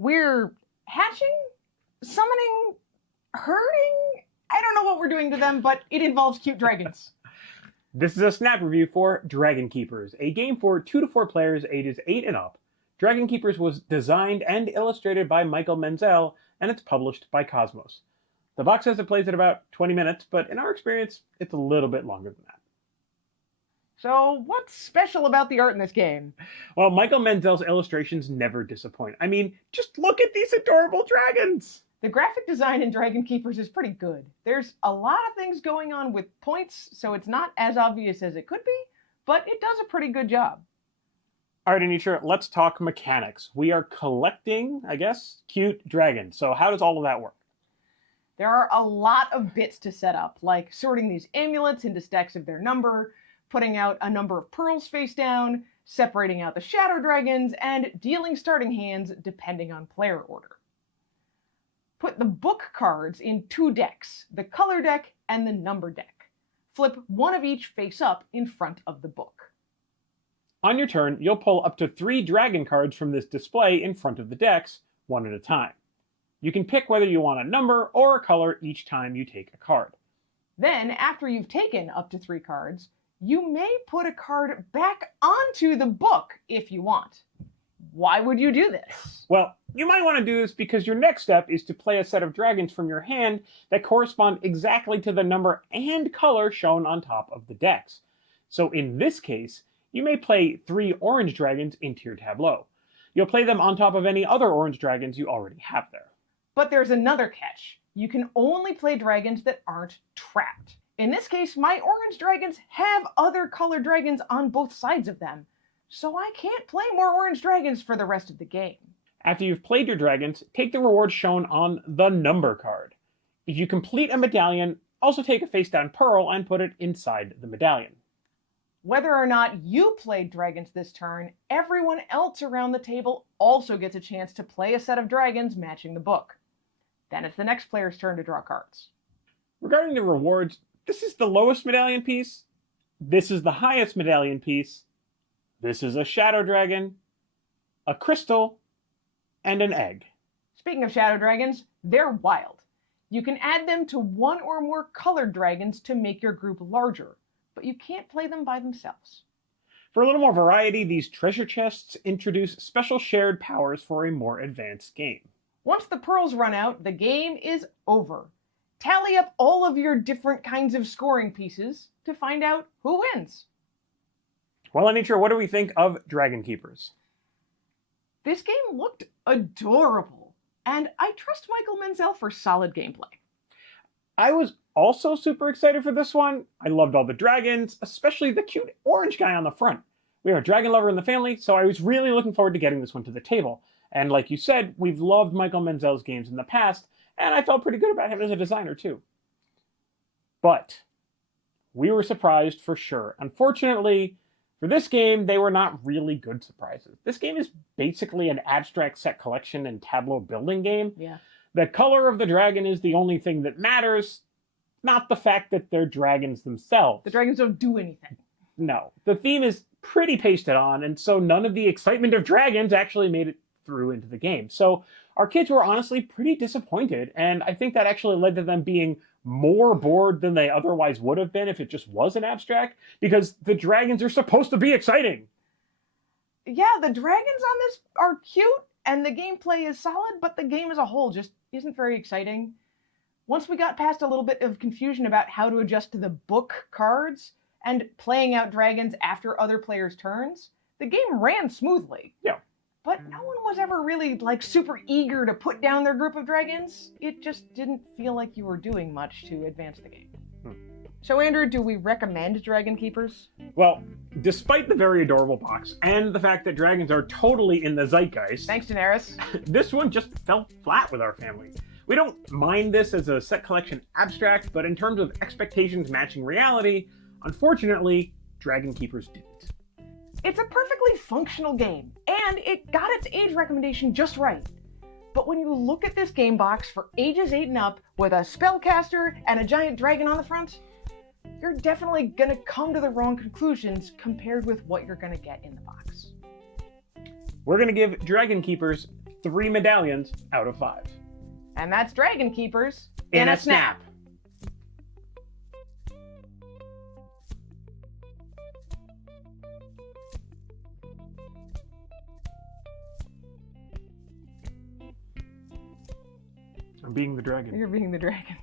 We're hatching, summoning, herding. I don't know what we're doing to them, but it involves cute dragons. This is a snap review for Dragonkeepers, a game for 2 to 4 players ages 8 and up. Dragonkeepers was designed and illustrated by Michael Menzel, and it's published by KOSMOS. The box says it plays at about 20 minutes, but in our experience, it's a little bit longer than that. So what's special about the art in this game? Well, Michael Menzel's illustrations never disappoint. I mean, just look at these adorable dragons! The graphic design in Dragonkeepers is pretty good. There's a lot of things going on with points, so it's not as obvious as it could be, but it does a pretty good job. All right, Anitra, let's talk mechanics. We are collecting, I guess, cute dragons. So how does all of that work? There are a lot of bits to set up, like sorting these amulets into stacks of their number, putting out a number of pearls face down, separating out the shadow dragons, and dealing starting hands depending on player order. Put the book cards in 2 decks, the color deck and the number deck. Flip one of each face up in front of the book. On your turn, you'll pull up to 3 dragon cards from this display in front of the decks, one at a time. You can pick whether you want a number or a color each time you take a card. Then, after you've taken up to 3 cards, you may put a card back onto the book if you want. Why would you do this? Well, you might want to do this because your next step is to play a set of dragons from your hand that correspond exactly to the number and color shown on top of the decks. So in this case, you may play 3 orange dragons into your tableau. You'll play them on top of any other orange dragons you already have there. But there's another catch. You can only play dragons that aren't trapped. In this case, my orange dragons have other colored dragons on both sides of them, so I can't play more orange dragons for the rest of the game. After you've played your dragons, take the rewards shown on the number card. If you complete a medallion, also take a face-down pearl and put it inside the medallion. Whether or not you played dragons this turn, everyone else around the table also gets a chance to play a set of dragons matching the book. Then it's the next player's turn to draw cards. Regarding the rewards, this is the lowest medallion piece, this is the highest medallion piece, this is a shadow dragon, a crystal, and an egg. Speaking of shadow dragons, they're wild. You can add them to 1 or more colored dragons to make your group larger, but you can't play them by themselves. For a little more variety, these treasure chests introduce special shared powers for a more advanced game. Once the pearls run out, the game is over. Tally up all of your different kinds of scoring pieces to find out who wins. Well, Anitra, what do we think of Dragonkeepers? This game looked adorable, and I trust Michael Menzel for solid gameplay. I was also super excited for this one. I loved all the dragons, especially the cute orange guy on the front. We have a dragon lover in the family, so I was really looking forward to getting this one to the table. And like you said, we've loved Michael Menzel's games in the past, and I felt pretty good about him as a designer too. But we were surprised for sure. Unfortunately, for this game, they were not really good surprises. This game is basically an abstract set collection and tableau building game. Yeah. The color of the dragon is the only thing that matters, not the fact that they're dragons themselves. The dragons don't do anything. No. The theme is pretty pasted on, and so none of the excitement of dragons actually made it through into the game. So our kids were honestly pretty disappointed, and I think that actually led to them being more bored than they otherwise would have been if it just was an abstract, because the dragons are supposed to be exciting. Yeah, the dragons on this are cute, and the gameplay is solid, but the game as a whole just isn't very exciting. Once we got past a little bit of confusion about how to adjust to the book cards and playing out dragons after other players' turns, the game ran smoothly. Yeah. But no one was ever really, super eager to put down their group of dragons. It just didn't feel like you were doing much to advance the game. So, Andrew, do we recommend Dragonkeepers? Well, despite the very adorable box and the fact that dragons are totally in the zeitgeist, Thanks, Daenerys. this one just fell flat with our family. We don't mind this as a set collection abstract, but in terms of expectations matching reality, unfortunately, Dragonkeepers didn't. It's a perfectly functional game, and it got its age recommendation just right. But when you look at this game box for ages 8 and up, with a spellcaster and a giant dragon on the front, you're definitely gonna come to the wrong conclusions compared with what you're gonna get in the box. We're gonna give Dragonkeepers 3 medallions out of 5. And that's Dragonkeepers In a snap. I'm being the dragon. You're being the dragon.